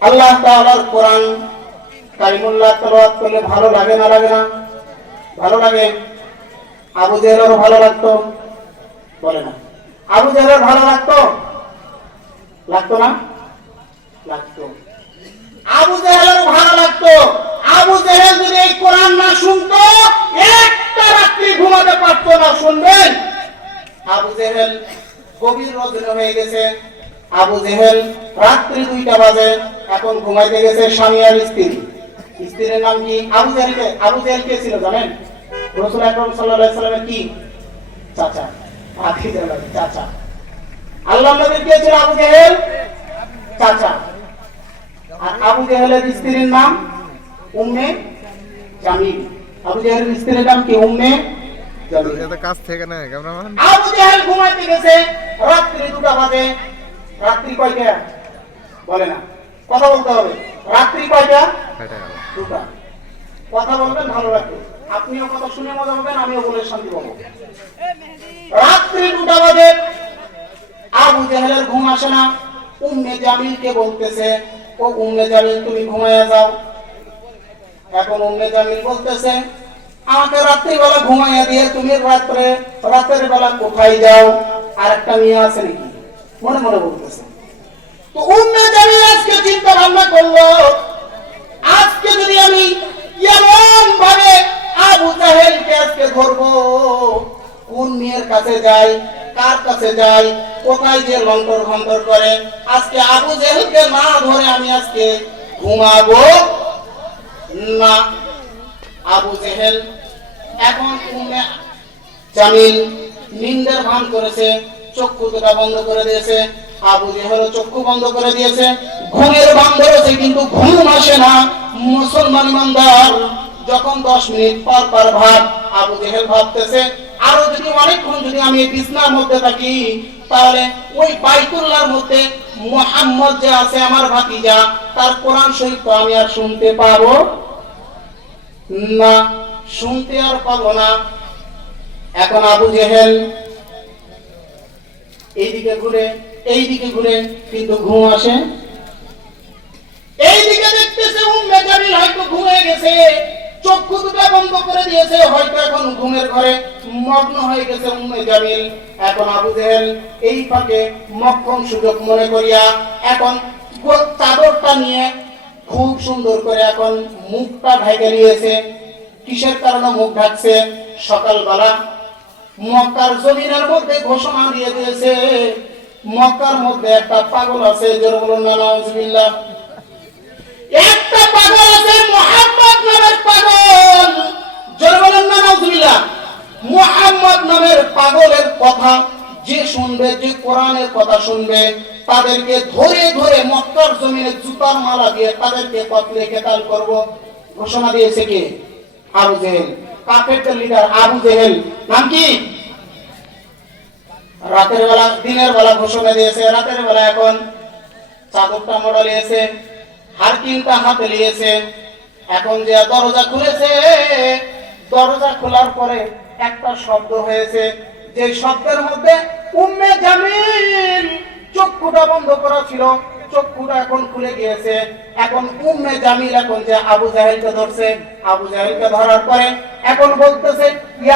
আল্লাহ কোরআন কারিমুল্লাহ তেলাওয়াত করলে ভালো লাগে না লাগে না? ভালো লাগে? আবু জেহেলেরও ভালো লাগতো? বলে না। আবু জেহেলের ভালো লাগতো? লাগতো না? লাগতো। আবু জেহেলের ভালো লাগতো। আবু জেহেল যদি এই কোরআন না শুনতো, একটা রাত্রি ঘুমাতে পারতো না, শুনবেন? আবু জেহেল গভীর রজনী হয়ে গেছে। আবু জেহেল রাত্রি দুইটা বাজে এখন ঘুমাইতে গেছে স্বামী আর স্ত্রী। স্ত্রীর নাম কি? আবু জেহেলকে আবু জেহেল কে ছিল জানেন? রসুল আকরম সাল্লামের কি? চাচা। চাচা। আল্লাহ নবীর কে ছিল আবু জেহেল? চাচা। আর আবু জেহেলের স্ত্রীর নাম উম্মে জামিল। আবু জেহেলের স্ত্রীর নাম কি? উম্মে এটা কাছ থেকে না ক্যামেরাম্যান। আবু জেহেল ঘুমাইতে গেছে রাত্রি দুটা বাজে রাত্রি কয়টা? বলে না। কথা বলতে হবে। রাত্রি কয়টা? দুটা। কথা বলবেন ভালো লাগবে। আপনিও কথা শুনে মজা পাবেন আমিও বলে শান্তি পাবো। রাত্রি দুটা বাজে। আবু জেহেলের ঘুম আসে না। উম্মে জামিলকে বলতেছে ও উম্মে জামিল তুমি ঘুমাইয়া যাও। এখন উম্মে জামিল বলতেছে আমাকে রাত্রিবেলা ঘুমাইয়া দিয়ে তুমি রাত্রে রাতের বেলা কোথায় যাও? আর একটা মেয়ে আছে নাকি? মনে মনে বলতেছে। তো উম্মে জামিল আজকে চিন্তা ভাবনা করল, আজকে যদি আমি এমন ভাবে আবু জাহেলকে আজকে ধরবো, কোন মেয়ের কাছে যাই, কার কাছে যাই, কোথায় যে লন্ডর ভন্তর করে, আজকে আবু জেহেলকে না ধরে আমি আজকে ঘুমাবো? না, আবু জেহেল। এখন উম্মে জামিল নিন্দার ভান করেছে চক্ষু দুটা বন্ধ করে দিয়েছে, আবু জেহেলও চক্ষু বন্ধ করে দিয়েছে। ঘুমের ভান ধরেছে কিন্তু ঘুম আসে না। মুসলমান ইমানদার, যখন দশ মিনিট পর পর ভাব আবু জেহেল ভাবতেছে, আরও যদি অনেকক্ষণ যদি আমি বিছনার মধ্যে থাকি, তাহলে ওই বাইতুল্লাহর মধ্যে মোহাম্মদ যে আছে, আমার ভাতিজা, তার কোরআন শরীফ তো আমি আর শুনতে পাবো না। শুনতে আর পাবো না। এখন আবু জেহেল এইদিকে ঘুরে এইদিকে ঘুরে কিন্তু ঘুম আসে। এইদিকে দেখতেছে উম্মে জামিল হয়তো ঘুমিয়ে গেছে। চক্ষু দুটো বন্ধ করে দিয়েছে, হয়তো এখন ঘুমের ঘরে মগ্ন হয়ে গেছে উম্মে জামিল। এখন আবু জেহেল এই ফাঁকে মক্ষম সুযোগ মনে করিয়া এখন চাদরটা নিয়ে খুব সুন্দর করে এখন মুখটা ঢেকে নিয়েছে। কিসের কারণে মুখ ঢাকছে? সকালবেলা মক্কার জমিনের মধ্যে ঘোষণা দিয়ে দিয়েছে। মক্কার মধ্যে একটা পাগল আছে জোর বলুন একটা পাগল আছে নামের পাগল। জোর বলুন নামের পাগলের কথা যে শুনবে, যে কোরআনের কথা শুনবে, তাদেরকে ধরে ধরে মক্কার জমিনে জুতার মালা দিয়ে তাদেরকে কতলে কেতাল করব। ঘোষণা দিয়েছে কে? Abu Jahl leader Abu Jahl. নাম কি? রাতের বেলা, দিনের বেলা ঘোষণা দিয়েছে, রাতের বেলা এখন চাদরটা হারকিনটা হাতে এখন যে দরজা খুলেছে, দরজা খোলার পরে একটা শব্দ হয়েছে। যে শব্দের মধ্যে উম্মে জামিল চক্ষুটা বন্ধ করা ছিল, চক্ষুটা এখন খুলে গিয়েছে। এখন উম্মে জামিল, এখন যে আবু জাহেলকে ধরছে, আবু জাহেলকে ধরার পরে এখন বলতেছে,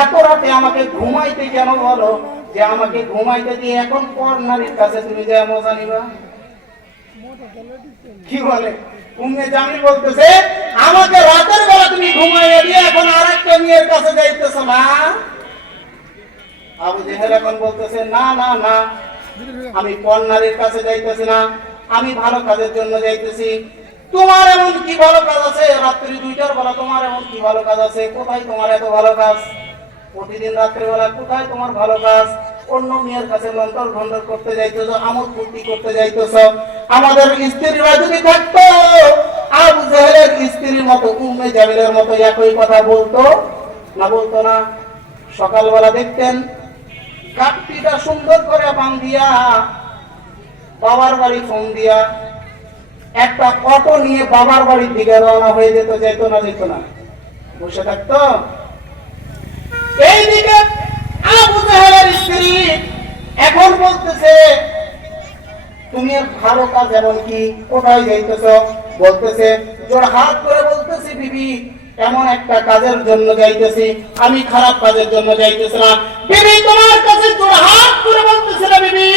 এত রাতে আমাকে ঘুমাইতে কেন বলো? যে আমাকে ঘুমাইতে দিয়ে এখন পর নারীর কাছে তুমি যে মজা নিবা? কি বলে? উম্মে জামিল বলতেছে, আমাকে রাতের বেলা তুমি ঘুমাইয়ে দিয়ে এখন আরেকটা মেয়ের কাছে যাইতেছো না? আবু জেহেল এখন বলতেছে, না না না, আমি পর নারীর কাছে যাইতেছি না। আমি ভালো কাজের জন্য যাইতেছি। তোমার এমন কি ভালো কাজ আছে? রাত্রি দুইটার বেলা তোমার এমন কি ভালো কাজ আছে? কোথায় তোমার এত ভালো কাজ? প্রতিদিন রাত্রিবেলা কোথায় তোমার ভালো কাজ? অন্য মেয়ের কাছে লন্ডন ভন্ডর করতে যাইতেছ, আমোদ ফুর্তি করতে যাইতেছ। আমাদের স্ত্রীরা যদি থাকতো, আবু জেহেলের স্ত্রীর মতো, উম্মে জামিলের মতো একই কথা বলতো। না বলতো না। সকালবেলা দেখতেন কাপটিটা সুন্দর করে পান দিয়া, বাবার বাড়ি ফোন দিয়া একটা অটো নিয়ে বাবার বাড়ির দিকে রওনা হয়ে যেত যেত না যেত না। বসে থাকতো। এইদিকে আবু জাহেলের স্ত্রী এখন বলতেছে, তুমি ভালো কাজ এমন কি? কোথায় যাইতেছ? বলতেছে, জোর হাত করে বলতেছি, বিবি, এমন একটা কাজের জন্য যাইতেছি। আমি খারাপ কাজের জন্য যাইতেছি না বিবি, তোমার কাছে জোর হাত করে বলতেছে না, বিবি।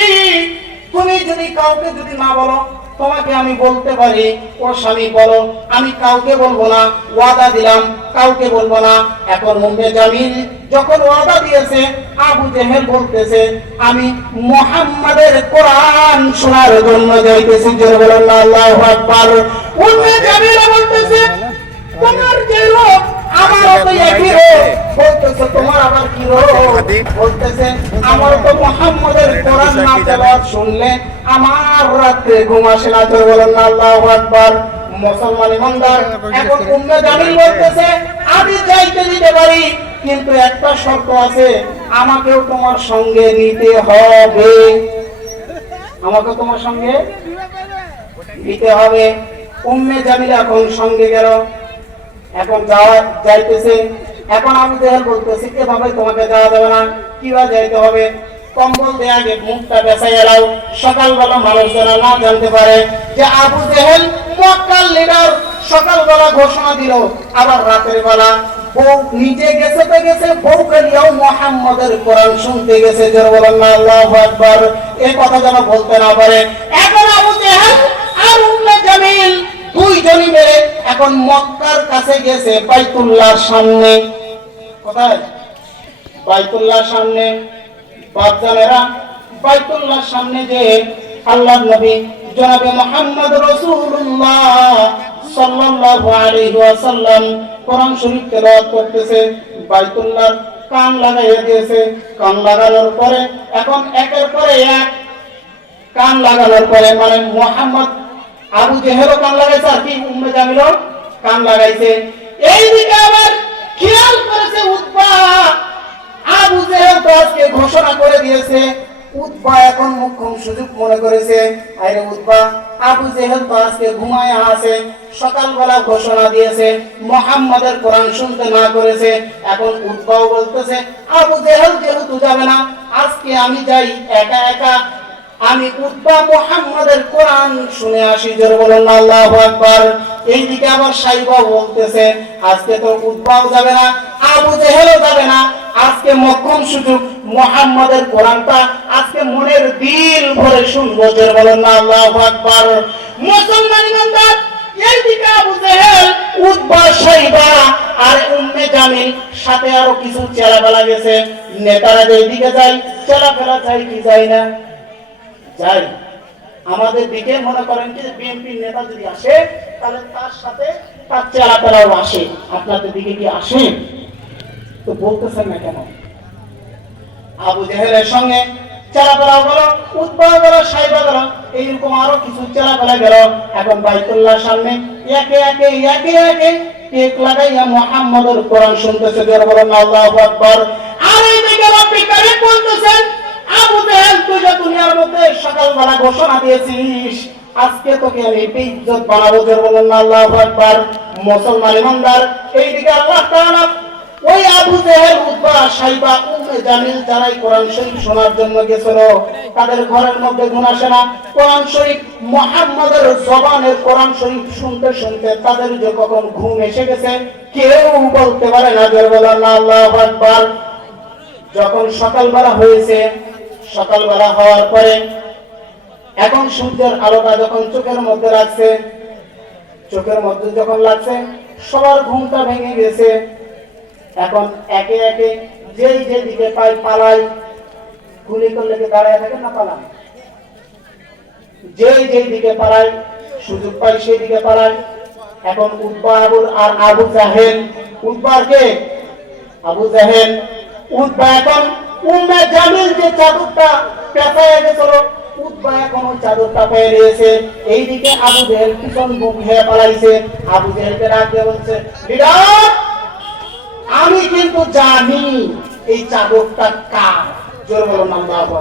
তুমি যদি কাউকে যদি না বলো তোমাকে আমি বলতে পারি, ও স্বামী বলো, আমি কাউকে বলব না, ওয়াদা দিলাম, কাউকে বলব না। এখন মুম্বে জামিল যখন ওয়াদা দিয়েছে, আবু জেহেল বলতেছে, আমি মোহাম্মদের কোরআন শোনার জন্য যাইতেছি। জোরে বলেন আল্লাহু আকবার। মুম্বে জামিল বলতেছে, তোমার যে রোগ আমারও তো একই রোগ বলতেছে তোমার আবার কি রোগ বলতেছে আমার তো মোহাম্মদের কোরআন না তেলাওয়াত শুনলে আমার রাত্রে ঘুম আসে না তো বলেন আল্লাহু আকবার। মুসলমান ইমানদার এখন উম্মে জামিল বলতেছে আমি যাইতে দিতে পারি কিন্তু একটা শর্ত আছে আমাকেও তোমার সঙ্গে নিতে হবে। আমাকে তোমার সঙ্গে নিতে হবে। উম্মে জামিল এখন সঙ্গে গেল। এখন যাওয়া যাইতেছে। এখন আমি দেহেল বলতেছি, এভাবে তোমাকে যাওয়া যাবে না। কীভাবে যাইতে হবে? কম্বল দেয়া আগে মুখটা বেসাই এলাও সকালবেলা মানুষ যেন না জানতে পারে যে আবু জেহেল মক্কার লিডার সকালবেলা ঘোষণা দিল, আবার রাতের বেলা বউ নিজে গেছে তো গেছে, বউকে নিয়েও মোহাম্মদের কোরআন শুনতে গেছে। যার বলেন না, আল্লাহু আকবার। এই কথা যেন বলতে না পারে। এখন আবু জেহেল আর উম্মে জামিল দুইজনই মিলে এখন মক্কার কাছে গেছে বাইতুল্লাহর সামনে। কোথায়? বাইতুল্লাহর সামনে। বাচ্চানেরা বাইতুল্লাহর সামনে যে আল্লাহর নবী জনাবে মোহাম্মদ রাসূলুল্লাহ সাল্লাল্লাহু আলাইহি ওয়াসাল্লাম কোরআন শরীফ তেলাওয়াত করতেছে, বাইতুল্লাহর কান লাগাইয়া দিয়েছে। কান লাগানোর পরে, এখন একের পরে এক কান লাগানোর পরে মানে মোহাম্মদ আবু জেহেলও কান লাগাইছে, আর কি? উম্মে জামিলও কান লাগাইছে। এইদিকে আবার খেয়াল করেছে উৎপা আবু জেহেল তো আজকে ঘোষণা করে দিয়েছে উৎপা এখন মুখ্যম সুযোগ মনে করেছে। আরে উৎপা আবু জেহেল তো আজকে ঘুমায় আছে, সকালবেলা ঘোষণা দিয়েছে, মোহাম্মদের কোরআন শুনতে না করেছে, এখন উৎপাও বলতেছে, আবু জেহেল যেহেতু যাবে না, আজকে আমি যাই একা একা আমি উদ্বা মোহাম্মদের কোরআন শুনে আসি, জোর বলেন, আল্লাহু আকবার। এইদিকে আবার সাইবা বলতেছে, আজকে তো উদ্বাও যাবে না, আবু জেহেলও যাবে না। আজকে মক্ষম সুযোগ, মোহাম্মদের কোরআনটা আজকে মনের দিল ভরে শুনব, জোর বলেন, আল্লাহু আকবার। মুসলমান ইমানদার এইদিকে আবু জেহেল উদ্বা সাইবা আর উম্মে জামিল, সাথে আরও কিছু চেলাবেলা গেছে। নেতারা যেদিকে যায় চেলাফেলা যায় কি যায় না? যাই। আমাদের দিকে মনে করেন যে বিএনপির নেতা যদি আসে, তাহলে তার সাথে তার চেলাপেলাও আসে। আপনাদের দিকে কি আসে? তো বলতেছেন না কেন? আবু জেহেলের সঙ্গে চেলাপেলা গেল গেল, সাইবা গেল, এইরকম আরও কিছু চেলাপেলা গেল। এখন বাইতুল্লাহর সামনে একে একে একে একে টেক লাগাইয়া কোরআন শুনতেছে বলেন আর এই দিকে বলতেছেন শোনার জন্য গেছিল, তাদের ঘরের মধ্যে ঘুম আসে না। কোরআন শরীফ জবানের কোরআন শরীফ শুনতে শুনতে তাদের যে কখন ঘুম এসে গেছে, কেউ বলতে পারে না যখন সকালবেলা হয়েছে সকালবেলা হওয়ার পরে এখন সূর্যের আলোটা যখন চোখের মধ্যে লাগছে, চোখের মধ্যে যখন লাগছে, সবার ঘুমটা ভেঙে গেছে। এখন একে একে যেই যেদিকে পাই পালাই, গুলি করলে কি দাঁড়ায় থাকে না পালাম যেই যেই দিকে পালাই, সুযোগ পাই সেই দিকে পালাই। এখন উদ্বা আবুল আর আবু জাহেল উদ্বার কে? আবু জাহেল, উদ্বা এখন উম্মে জামিল যে চাদরটা পেঁচায় গেছিল চাদরটা পেয়ে রয়েছে। এইদিকে বলছে আমি কিন্তু জানি এই চাদরটা কার। জোর বলো আল্লাহু